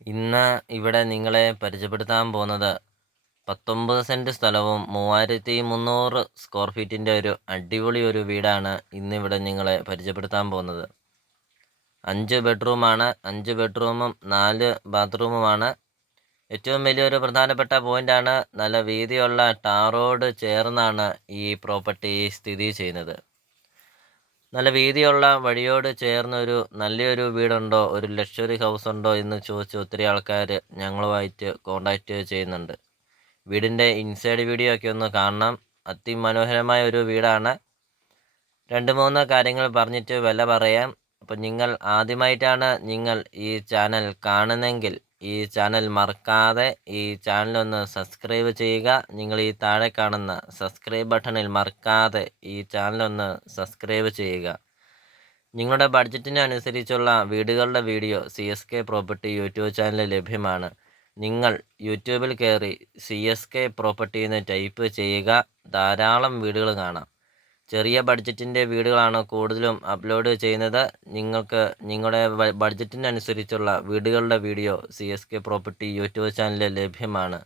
ഇന്ന് ഇവിടെ നിങ്ങളെ പരിചയപ്പെടുത്താൻ പോകുന്നത് 19 സെൻറ് സ്ഥലവും 3300 സ്ക്വയർ ഫീറ്റിൻ്റെ ഒരു അടിപൊളി ഒരു വീടാണ് ഇന്നിവിടെ നിങ്ങളെ പരിചയപ്പെടുത്താൻ പോകുന്നത്. 5 ബെഡ്റൂമാണ്. 5 ബെഡ്റൂമും 4 ബാത്റൂമുമാണ്. ഏറ്റവും വലിയൊരു പ്രധാനപ്പെട്ട പോയിൻ്റാണ്, നല്ല വീതിയുള്ള ടാർ റോഡ് ചേർന്നാണ് ഈ പ്രോപ്പർട്ടി സ്ഥിതി ചെയ്യുന്നത്. നല്ല വീതിയുള്ള വഴിയോട് ചേർന്നൊരു നല്ലൊരു വീടുണ്ടോ, ഒരു ലക്ഷറി ഹൗസ് ഉണ്ടോ എന്ന് ചോദിച്ച് ഒത്തിരി ആൾക്കാർ ഞങ്ങളുമായിട്ട് കോണ്ടാക്റ്റ് ചെയ്യുന്നുണ്ട്. വീടിൻ്റെ ഇൻസൈഡ് വീഡിയോ ഒക്കെ ഒന്ന് കാണണം. അതിമനോഹരമായ ഒരു വീടാണ്. 2-3 കാര്യങ്ങൾ പറഞ്ഞിട്ട് വില പറയാം. അപ്പം നിങ്ങൾ ആദ്യമായിട്ടാണ് നിങ്ങൾ ഈ ചാനൽ കാണുന്നെങ്കിൽ ഈ ചാനൽ മറക്കാതെ ഈ ചാനലൊന്ന് സബ്സ്ക്രൈബ് ചെയ്യുക. നിങ്ങൾ ഈ താഴെ കാണുന്ന സബ്സ്ക്രൈബ് ബട്ടണിൽ മറക്കാതെ ഈ ചാനലൊന്ന് സബ്സ്ക്രൈബ് ചെയ്യുക. നിങ്ങളുടെ ബഡ്ജറ്റിന് അനുസരിച്ചുള്ള വീടുകളുടെ വീഡിയോ CSK പ്രോപ്പർട്ടി യൂട്യൂബ് ചാനലിൽ ലഭ്യമാണ്. നിങ്ങൾ യൂട്യൂബിൽ കയറി CSK പ്രോപ്പർട്ടി എന്ന് ടൈപ്പ് ചെയ്യുക. ധാരാളം വീടുകൾ കാണാം. ചെറിയ ബഡ്ജറ്റിൻ്റെ വീടുകളാണ് കൂടുതലും അപ്ലോഡ് ചെയ്യുന്നത്. നിങ്ങൾക്ക് നിങ്ങളുടെ ബഡ്ജറ്റിനനുസരിച്ചുള്ള വീടുകളുടെ വീഡിയോ CSK പ്രോപ്പർട്ടി യൂട്യൂബ് ചാനലിൽ ലഭ്യമാണ്.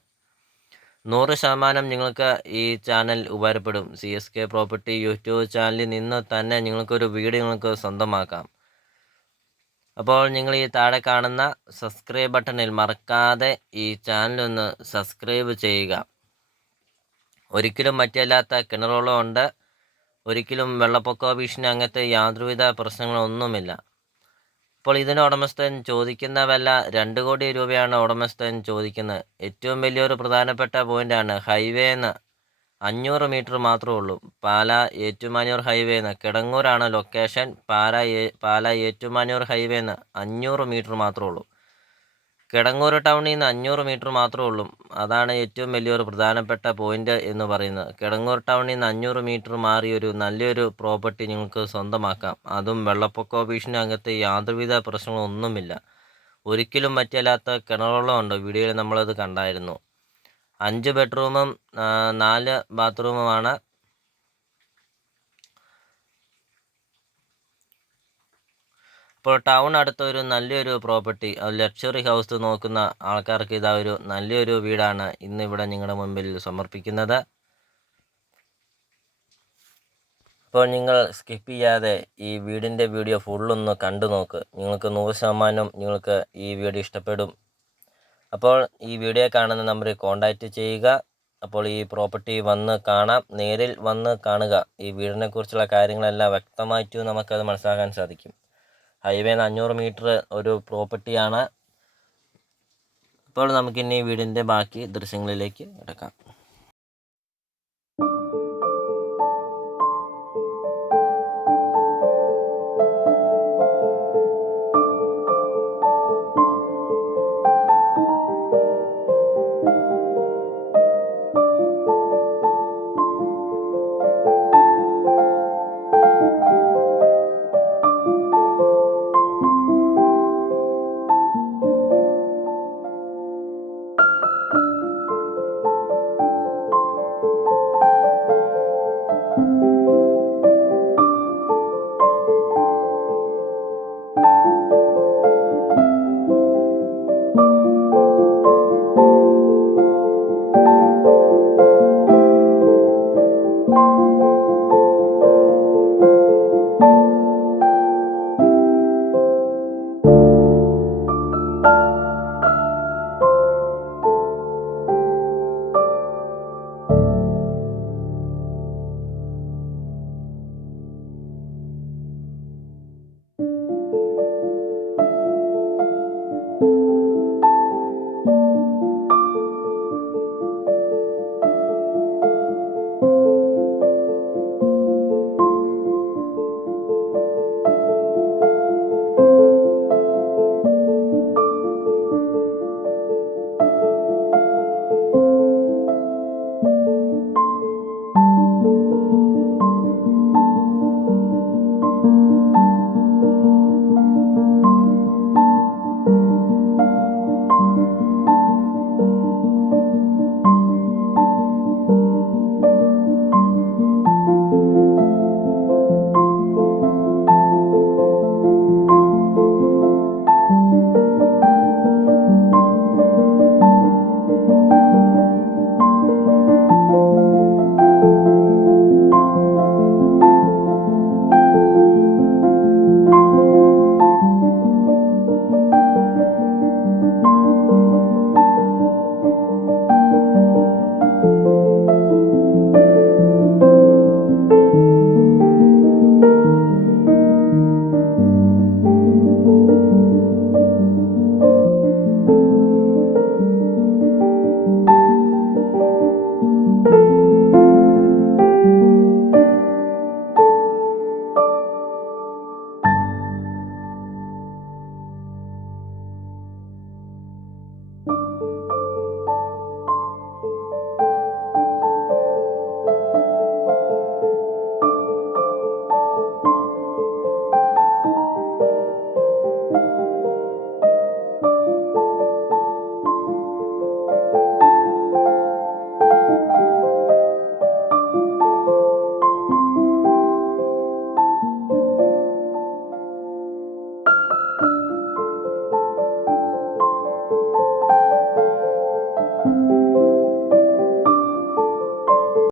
100% നിങ്ങൾക്ക് ഈ ചാനൽ ഉപകാരപ്പെടും. CSK പ്രോപ്പർട്ടി യൂട്യൂബ് ചാനലിൽ നിന്ന് തന്നെ നിങ്ങൾക്കൊരു വീട് നിങ്ങൾക്ക് സ്വന്തമാക്കാം. അപ്പോൾ നിങ്ങൾ ഈ താഴെ കാണുന്ന സബ്സ്ക്രൈബ് ബട്ടണിൽ മറക്കാതെ ഈ ചാനലൊന്ന് സബ്സ്ക്രൈബ് ചെയ്യുക. ഒരിക്കലും മറ്റല്ലാത്ത കിണറുകളും ഉണ്ട്. ഒരിക്കലും വെള്ളപ്പൊക്ക ഭീഷണി അങ്ങനത്തെ യാതൊരുവിധ പ്രശ്നങ്ങളൊന്നുമില്ല. അപ്പോൾ ഇതിന് ഉടമസ്ഥൻ ചോദിക്കുന്ന വില 2 കോടി രൂപയാണ് ഉടമസ്ഥൻ ചോദിക്കുന്നത്. ഏറ്റവും വലിയൊരു പ്രധാനപ്പെട്ട പോയിൻ്റാണ്, ഹൈവേന്ന് 500 മീറ്റർ മാത്രമേ ഉള്ളൂ. പാലാ ഏറ്റുമാനൂർ ഹൈവേന്ന്, കിടങ്ങൂരാണ് ലൊക്കേഷൻ. പാലാ ഏറ്റുമാനൂർ ഹൈവേന്ന് 500 മീറ്റർ മാത്രമേ ഉള്ളൂ. കിടങ്ങൂർ ടൗണിൽ നിന്ന് 500 മീറ്റർ മാത്രമേ ഉള്ളൂ. അതാണ് ഏറ്റവും വലിയൊരു പ്രധാനപ്പെട്ട പോയിന്റ് എന്ന് പറയുന്നത്. കിടങ്ങൂർ ടൗണിൽ നിന്ന് 500 മീറ്റർ മാറി ഒരു നല്ലൊരു പ്രോപ്പർട്ടി നിങ്ങൾക്ക് സ്വന്തമാക്കാം. അതും വെള്ളപ്പൊക്ക ഭീഷണി അങ്ങനത്തെ യാതൊരുവിധ പ്രശ്നങ്ങളൊന്നുമില്ല. ഒരിക്കലും മറ്റല്ലാത്ത കിണറുകളുണ്ട്. വീഡിയോയിൽ നമ്മളത് കണ്ടായിരുന്നു. 5 ബെഡ്റൂമും 4 ബാത്റൂമുമാണ്. ഇപ്പോൾ ടൗൺ അടുത്ത ഒരു നല്ലൊരു പ്രോപ്പർട്ടി, ലക്ഷറി ഹൗസ് നോക്കുന്ന ആൾക്കാർക്ക് ഇതാ ഒരു നല്ലൊരു വീടാണ് ഇന്നിവിടെ നിങ്ങളുടെ മുമ്പിൽ സമർപ്പിക്കുന്നത്. അപ്പോൾ നിങ്ങൾ സ്കിപ്പ് ചെയ്യാതെ ഈ വീടിൻ്റെ വീഡിയോ ഫുള്ളൊന്ന് കണ്ടു നോക്ക്. നിങ്ങൾക്ക് 100% നിങ്ങൾക്ക് ഈ വീഡിയോ ഇഷ്ടപ്പെടും. അപ്പോൾ ഈ വീഡിയോ കാണുന്ന നമ്പറിൽ കോൺടാക്റ്റ് ചെയ്യുക. അപ്പോൾ ഈ പ്രോപ്പർട്ടി വന്ന് കാണാം, നേരിൽ വന്ന് കാണുക. ഈ വീടിനെ കുറിച്ചുള്ള കാര്യങ്ങളെല്ലാം വ്യക്തമായിട്ട് നമുക്കത് മനസ്സിലാക്കാൻ സാധിക്കും. ഹൈവേന്ന് 500 മീറ്റർ ഒരു പ്രോപ്പർട്ടിയാണ്. അപ്പോൾ നമുക്കിനി വീടിൻ്റെ ബാക്കി ദൃശ്യങ്ങളിലേക്ക് കിടക്കാം.